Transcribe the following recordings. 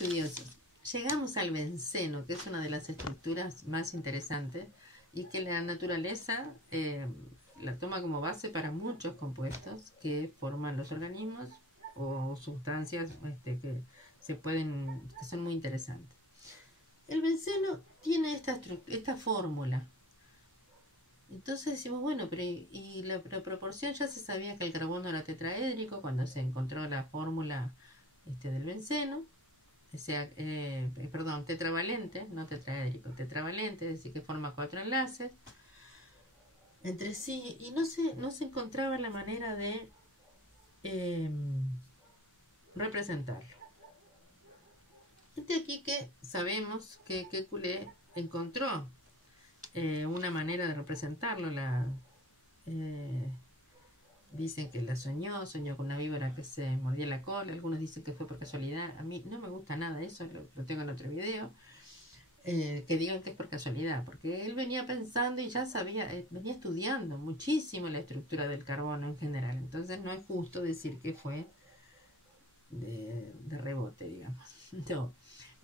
estudiosos, llegamos al benceno, que es una de las estructuras más interesantes y que la naturaleza la toma como base para muchos compuestos que forman los organismos o sustancias que son muy interesantes. El benceno tiene esta fórmula. Entonces decimos, bueno, pero y la proporción, ya se sabía que el carbono era tetraédrico cuando se encontró la fórmula del benceno, o sea, perdón, tetravalente, no tetraédrico, tetravalente, es decir, que forma 4 enlaces entre sí, y no se encontraba la manera de representarlo. Aquí que sabemos que Kekulé encontró una manera de representarlo. Dicen que la soñó con una víbora que se mordía la cola. Algunos dicen que fue por casualidad. A mí no me gusta nada eso, lo tengo en otro video. Que digan que es por casualidad, porque él venía pensando y ya sabía, venía estudiando muchísimo la estructura del carbono en general. Entonces no es justo decir que fue de rebote, digamos. No.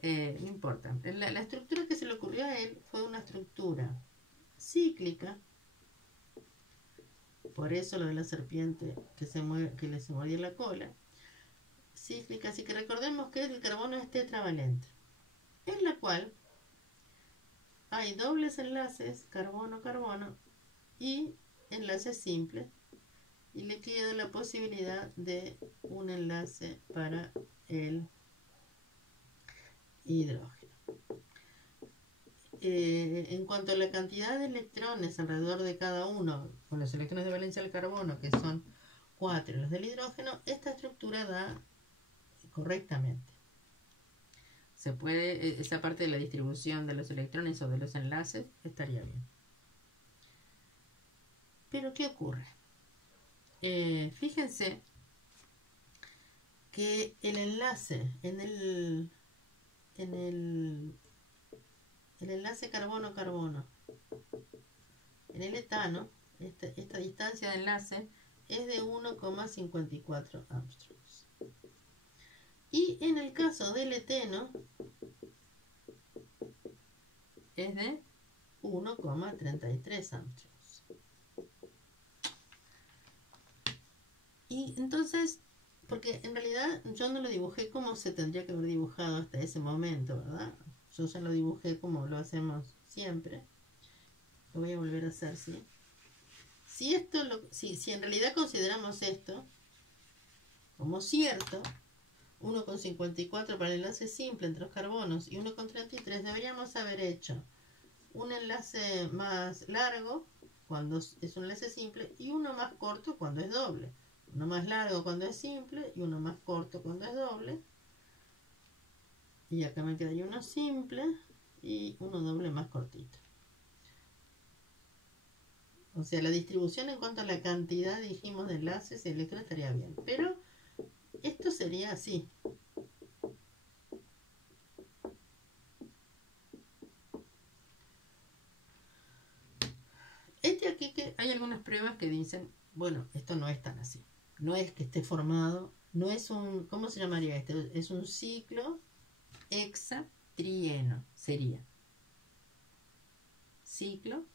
No importa. La estructura que se le ocurrió a él fue una estructura cíclica. Por eso lo de la serpiente que le se mordía la cola. Cíclica. Así que recordemos que el carbono es tetravalente, en la cual hay dobles enlaces, carbono-carbono, y enlaces simples. Y le queda la posibilidad de un enlace para el hidrógeno. En cuanto a la cantidad de electrones alrededor de cada uno, con los electrones de valencia del carbono, que son 4, los del hidrógeno, esta estructura da correctamente. Se puede, esa parte de la distribución de los electrones o de los enlaces estaría bien. Pero ¿qué ocurre? Fíjense que el enlace en el enlace carbono-carbono en el etano, esta distancia de enlace es de 1,54 angstroms. Y en el caso del eteno es de 1,33 angstroms. Y entonces, porque en realidad yo no lo dibujé como se tendría que haber dibujado hasta ese momento, ¿verdad? Yo ya lo dibujé como lo hacemos siempre. Lo voy a volver a hacer, ¿sí? Si en realidad consideramos esto como cierto, 1,54 para el enlace simple entre los carbonos y 1,33, deberíamos haber hecho un enlace más largo cuando es un enlace simple y uno más corto cuando es doble. Uno más largo cuando es simple y uno más corto cuando es doble. Y acá me quedaría uno simple y uno doble más cortito. O sea, la distribución en cuanto a la cantidad, dijimos, de enlaces y electrones estaría bien. Pero esto sería así. Aquí que hay algunas pruebas que dicen, bueno, esto no es tan así. No es que esté formado, no es un, ¿cómo se llamaría esto? Es un ciclo hexatrieno, sería. Ciclo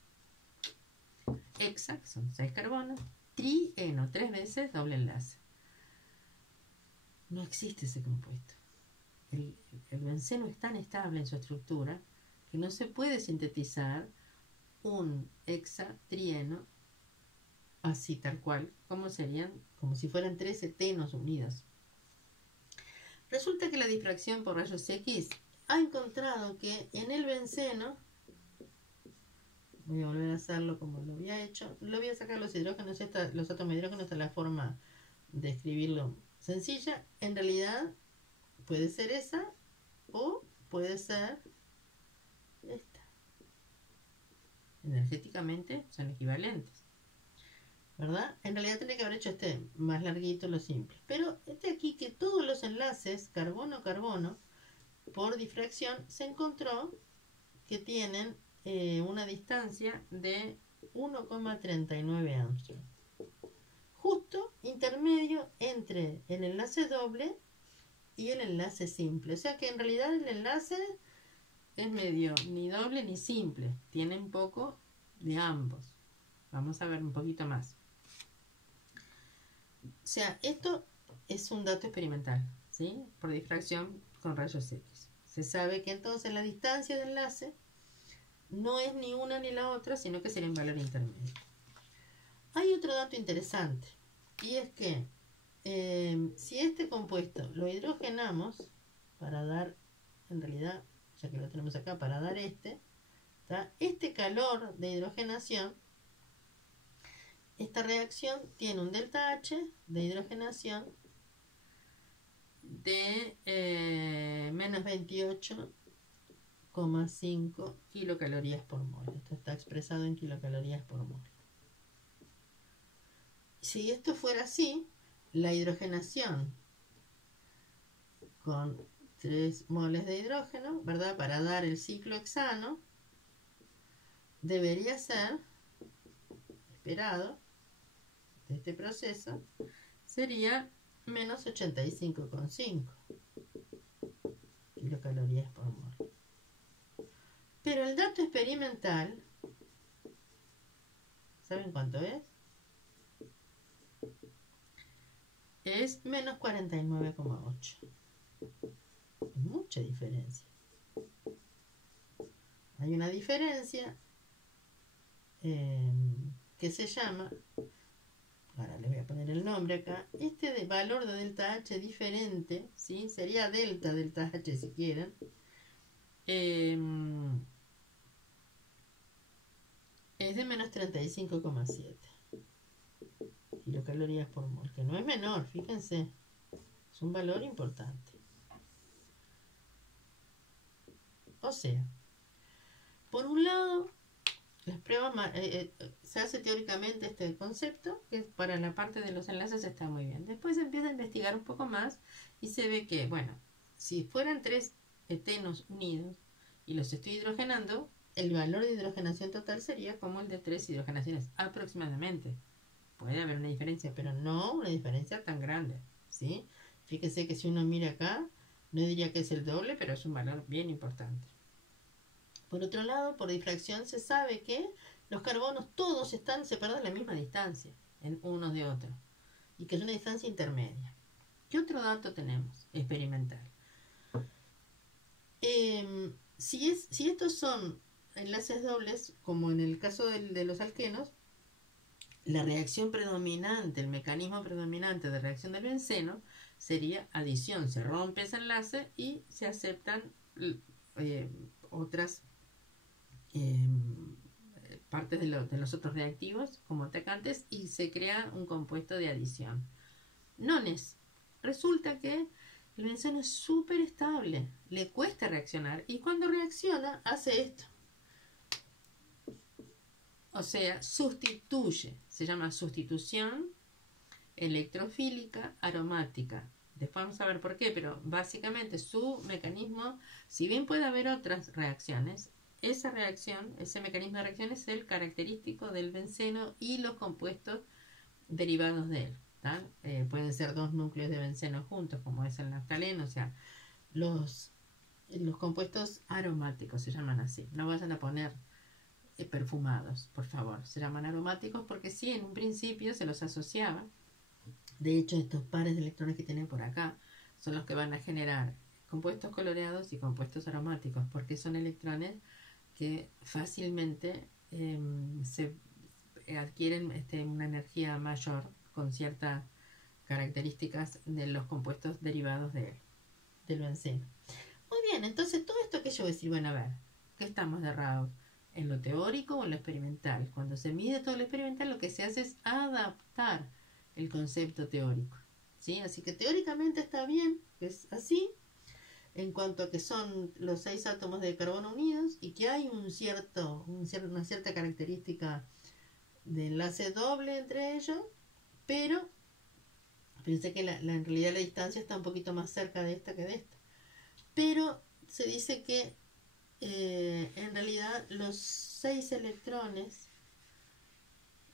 hexa, que son 6 carbonos, trieno, 3 veces doble enlace. No existe ese compuesto. El benceno es tan estable en su estructura que no se puede sintetizar un hexatrieno así tal cual, como si fueran 3 etenos unidos. Resulta que la difracción por rayos X ha encontrado que en el benceno, voy a volver a hacerlo como lo había hecho, lo voy a sacar los hidrógenos, los átomos de hidrógeno, esta es la forma de escribirlo sencilla. En realidad puede ser esa o puede ser esta. Energéticamente son equivalentes, ¿verdad? En realidad tendría que haber hecho este más larguito, lo simple. Pero aquí que todos los enlaces carbono-carbono por difracción se encontró que tienen una distancia de 1,39 Armstrong. Justo intermedio entre el enlace doble y el enlace simple. O sea que en realidad el enlace es medio ni doble ni simple. Tiene un poco de ambos. Vamos a ver un poquito más. O sea, esto es un dato experimental, ¿sí? Por difracción con rayos X. Se sabe que entonces la distancia de enlace no es ni una ni la otra, sino que sería un valor intermedio. Hay otro dato interesante, y es que si este compuesto lo hidrogenamos para dar, en realidad, ya que lo tenemos acá, para dar este calor de hidrogenación, esta reacción tiene un delta H de hidrogenación de menos 28,5 kilocalorías por mol. Esto está expresado en kilocalorías por mol. Si esto fuera así, la hidrogenación con 3 moles de hidrógeno, ¿verdad? Para dar el ciclo hexano, debería ser, esperado, de este proceso, sería menos 85,5 kilocalorías por mol. Pero el dato experimental, ¿saben cuánto es? Es menos 49,8. Es mucha diferencia. Hay una diferencia que se llama, ahora le voy a poner el nombre acá, este de valor de delta H diferente, ¿sí? Sería delta H si quieren, es de menos 35,7 kilocalorías por mol, que no es menor, fíjense, es un valor importante. O sea, por un lado, las pruebas se hace teóricamente este concepto, que para la parte de los enlaces está muy bien. Después se empieza a investigar un poco más y se ve que, bueno, si fueran 3 etenos unidos y los estoy hidrogenando, el valor de hidrogenación total sería como el de 3 hidrogenaciones aproximadamente. Puede haber una diferencia, pero no una diferencia tan grande, ¿sí? Fíjese que si uno mira acá, no diría que es el doble, pero es un valor bien importante. Por otro lado, por difracción se sabe que los carbonos todos están separados a la misma distancia, en unos de otros, y que es una distancia intermedia. ¿Qué otro dato tenemos experimental? Si estos son enlaces dobles, como en el caso de los alquenos, la reacción predominante, el mecanismo predominante de reacción del benceno sería adición. Se rompe ese enlace y se aceptan otras partes de los otros reactivos como atacantes y se crea un compuesto de adición. Nones. Resulta que el benceno es súper estable, le cuesta reaccionar y cuando reacciona hace esto. O sea, sustituye, se llama sustitución electrofílica aromática. Después vamos a ver por qué, pero básicamente su mecanismo, si bien puede haber otras reacciones, esa reacción, ese mecanismo de reacción es el característico del benceno y los compuestos derivados de él. Pueden ser 2 núcleos de benceno juntos, como es el naftaleno, o sea, los compuestos aromáticos se llaman así. No vayan a poner perfumados, por favor. Se llaman aromáticos porque sí, en un principio se los asociaba. De hecho, estos pares de electrones que tienen por acá son los que van a generar compuestos coloreados y compuestos aromáticos, porque son electrones que fácilmente se adquieren una energía mayor con ciertas características de los compuestos derivados del benceno. Muy bien, entonces todo esto que yo voy a decir, bueno, a ver, ¿qué estamos de errado? ¿En lo teórico o en lo experimental? Cuando se mide todo lo experimental, lo que se hace es adaptar el concepto teórico, ¿sí? Así que teóricamente está bien, es así, en cuanto a que son los 6 átomos de carbono unidos y que hay una cierta característica de enlace doble entre ellos, pero pensé que en realidad la distancia está un poquito más cerca de esta que de esta. Pero se dice que en realidad los 6 electrones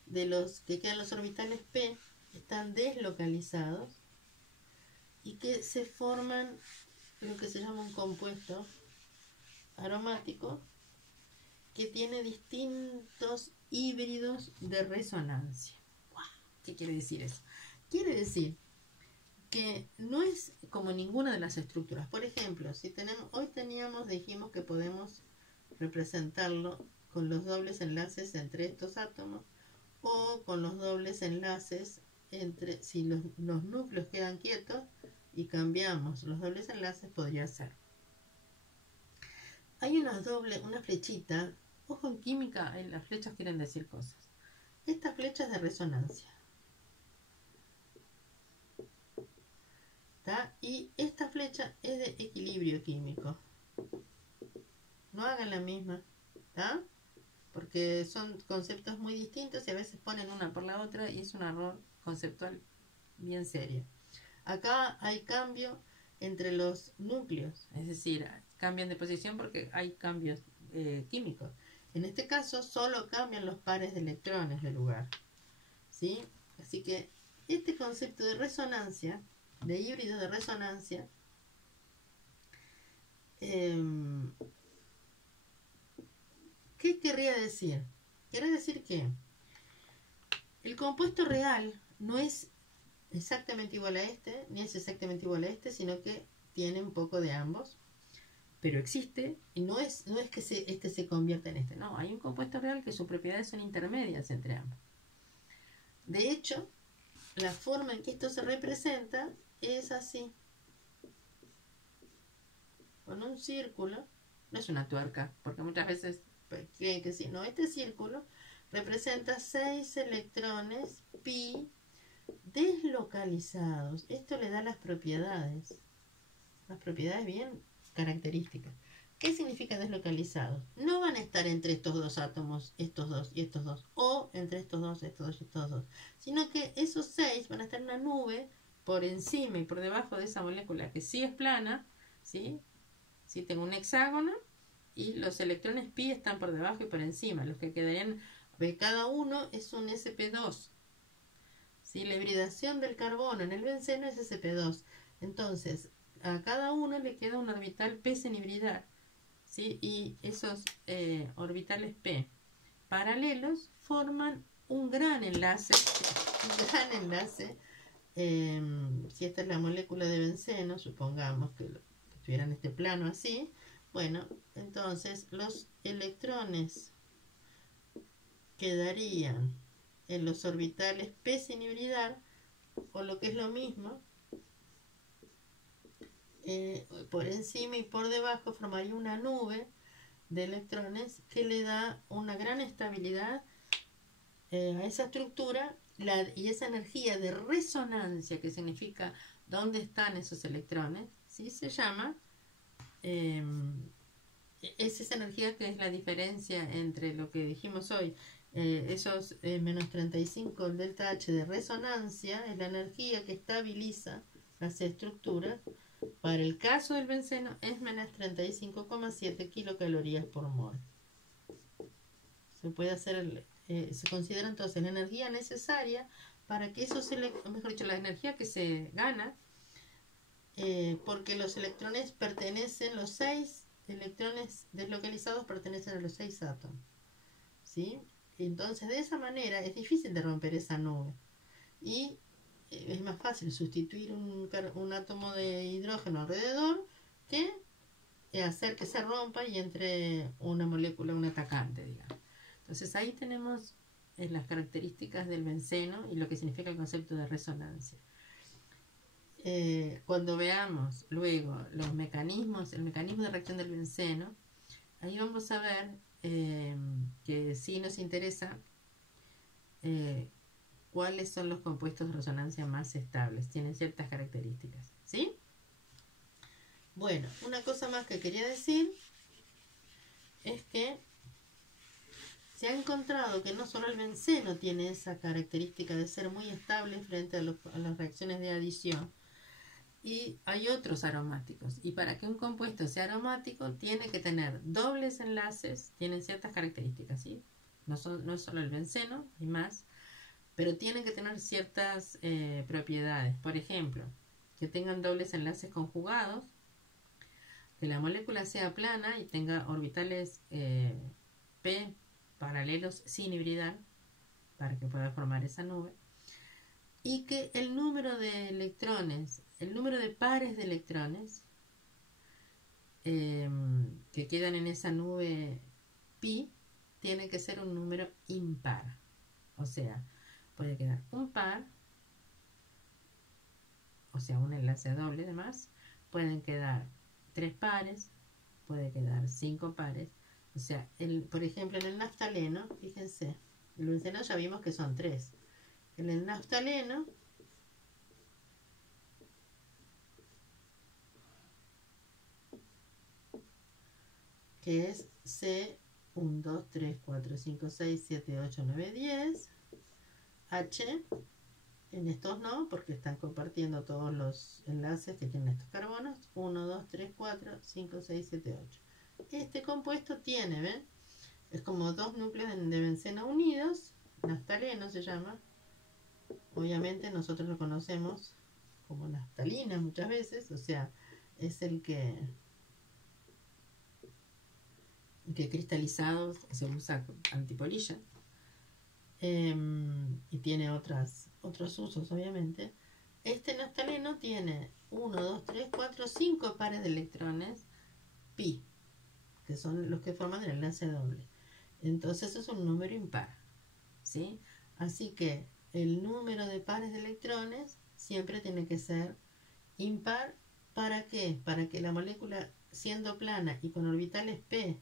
de los que quedan los orbitales p están deslocalizados y que se forman lo que se llama un compuesto aromático que tiene distintos híbridos de resonancia. ¡Wow! ¿Qué quiere decir eso? Quiere decir que no es como ninguna de las estructuras. Por ejemplo, si dijimos que podemos representarlo con los dobles enlaces entre estos átomos o con los dobles enlaces entre, si los núcleos quedan quietos y cambiamos los dobles enlaces, podría ser. Hay una flechita. Ojo, en química, las flechas quieren decir cosas. Esta flecha es de resonancia. ¿Tá? Y esta flecha es de equilibrio químico. No hagan la misma, ¿tá? Porque son conceptos muy distintos y a veces ponen una por la otra y es un error conceptual bien serio. Acá hay cambio entre los núcleos, es decir, cambian de posición porque hay cambios químicos. En este caso solo cambian los pares de electrones de lugar, ¿sí? Así que este concepto de resonancia, de híbrido de resonancia, ¿qué querría decir? Quiere decir que el compuesto real no es exactamente igual a este, ni es exactamente igual a este, sino que tiene un poco de ambos, pero existe, y no es que este se convierta en este, no, hay un compuesto real que sus propiedades son intermedias entre ambos. De hecho, la forma en que esto se representa es así, con un círculo. No es una tuerca, porque muchas veces creen que sí, no, este círculo representa 6 electrones pi deslocalizados. Esto le da las propiedades bien características. ¿Qué significa deslocalizados? No van a estar entre estos dos átomos, estos dos y estos dos, o entre estos dos y estos dos, sino que esos 6 van a estar en una nube por encima y por debajo de esa molécula que sí es plana, ¿sí? Sí, tengo un hexágono y los electrones pi están por debajo y por encima, los que quedarían, de cada uno es un sp2. ¿Sí? La hibridación del carbono en el benceno es sp2. Entonces, a cada uno le queda un orbital p sin hibridar, ¿sí? Y esos orbitales p paralelos forman un gran enlace, si esta es la molécula de benceno, supongamos que estuviera en este plano así, bueno, entonces los electrones quedarían en los orbitales p sin hibridar, o lo que es lo mismo, por encima y por debajo formaría una nube de electrones que le da una gran estabilidad a esa estructura y esa energía de resonancia, que significa dónde están esos electrones, ¿sí? Se llama, es esa energía que es la diferencia entre lo que dijimos hoy, esos menos 35, el delta H de resonancia, es la energía que estabiliza las estructuras. Para el caso del benceno es menos 35,7 kilocalorías por mol. Se puede hacer, se considera entonces la energía necesaria para que esos mejor dicho, la energía que se gana, porque los electrones pertenecen, los 6 electrones deslocalizados pertenecen a los 6 átomos, ¿sí? Entonces de esa manera es difícil de romper esa nube y es más fácil sustituir un átomo de hidrógeno alrededor que hacer que se rompa y entre una molécula, un atacante, digamos. Entonces ahí tenemos las características del benceno y lo que significa el concepto de resonancia. Cuando veamos luego el mecanismo de reacción del benceno, ahí vamos a ver que sí nos interesa cuáles son los compuestos de resonancia más estables, tienen ciertas características, ¿sí? Bueno, una cosa más que quería decir es que se ha encontrado que no solo el benceno tiene esa característica de ser muy estable frente a las reacciones de adición, y hay otros aromáticos, y para que un compuesto sea aromático tiene que tener dobles enlaces, tienen ciertas características, ¿sí? No es solo el benceno, hay más, pero tienen que tener ciertas propiedades. Por ejemplo, que tengan dobles enlaces conjugados, que la molécula sea plana y tenga orbitales p paralelos sin hibridar para que pueda formar esa nube, y que el número de electrones, el número de pares de electrones que quedan en esa nube pi tiene que ser un número impar. O sea, puede quedar un par, o sea, un enlace doble de más, pueden quedar 3 pares, puede quedar 5 pares. O sea, por ejemplo, en el naftaleno, fíjense, el benceno ya vimos que son 3. En el naftaleno, que es C, 1, 2, 3, 4, 5, 6, 7, 8, 9, 10. H, en estos no, porque están compartiendo todos los enlaces que tienen estos carbonos. 1, 2, 3, 4, 5, 6, 7, 8. Este compuesto tiene, ¿ven? Es como dos núcleos de benceno unidos. Naftaleno se llama. Obviamente nosotros lo conocemos como naftalina muchas veces. O sea, es el que cristalizado se usa antipolilla. Y tiene otros usos, obviamente. Este naftaleno tiene 1, 2, 3, 4, 5 pares de electrones pi, que son los que forman el enlace doble. Entonces es un número impar, ¿sí? Así que el número de pares de electrones siempre tiene que ser impar. ¿Para qué? Para que la molécula, siendo plana y con orbitales p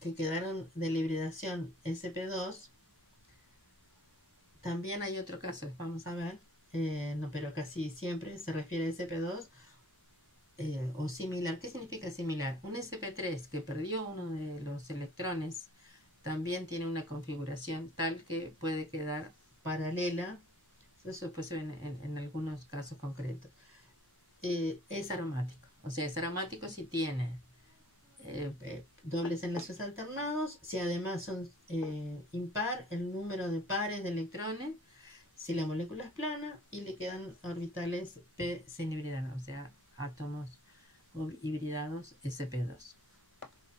que quedaron de la hibridación sp2, también hay otro caso, vamos a ver, no, pero casi siempre se refiere a sp2 o similar. ¿Qué significa similar? Un sp3 que perdió uno de los electrones también tiene una configuración tal que puede quedar paralela. Eso puede ser en algunos casos concretos. Es aromático, o sea, es aromático si tiene dobles enlaces alternados, si además son impar el número de pares de electrones, si la molécula es plana y le quedan orbitales p sin hibridar, o sea, átomos hibridados sp2.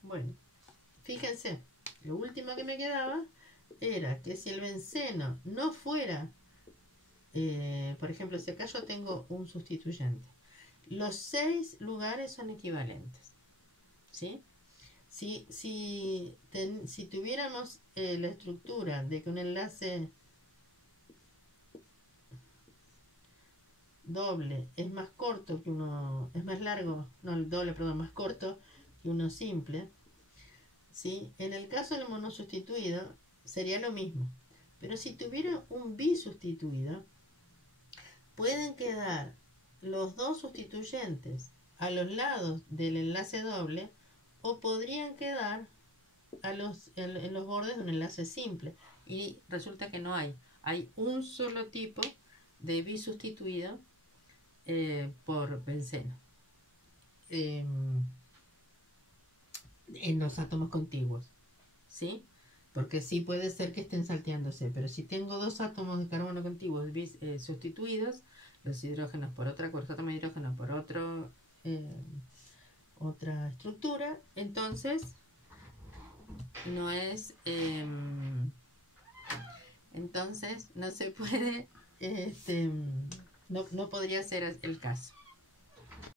Bueno, fíjense, lo último que me quedaba era que si el benceno no fuera, por ejemplo, si acá yo tengo un sustituyente, los 6 lugares son equivalentes, ¿sí? Si tuviéramos la estructura de que un enlace doble es más corto que uno, es más largo, no el doble, perdón, más corto que uno simple, ¿sí? En el caso del monosustituido sería lo mismo, pero si tuviera un bisustituido, pueden quedar los dos sustituyentes a los lados del enlace doble, o podrían quedar en los bordes de un enlace simple, y resulta que no hay un solo tipo de bisustituido por benceno en los átomos contiguos, ¿sí? Porque sí puede ser que estén salteándose, pero si tengo dos átomos de carbono contiguos sustituidos, los hidrógenos por otra, cuarto átomo de hidrógeno por otra estructura, entonces no es entonces no se puede no podría ser el caso.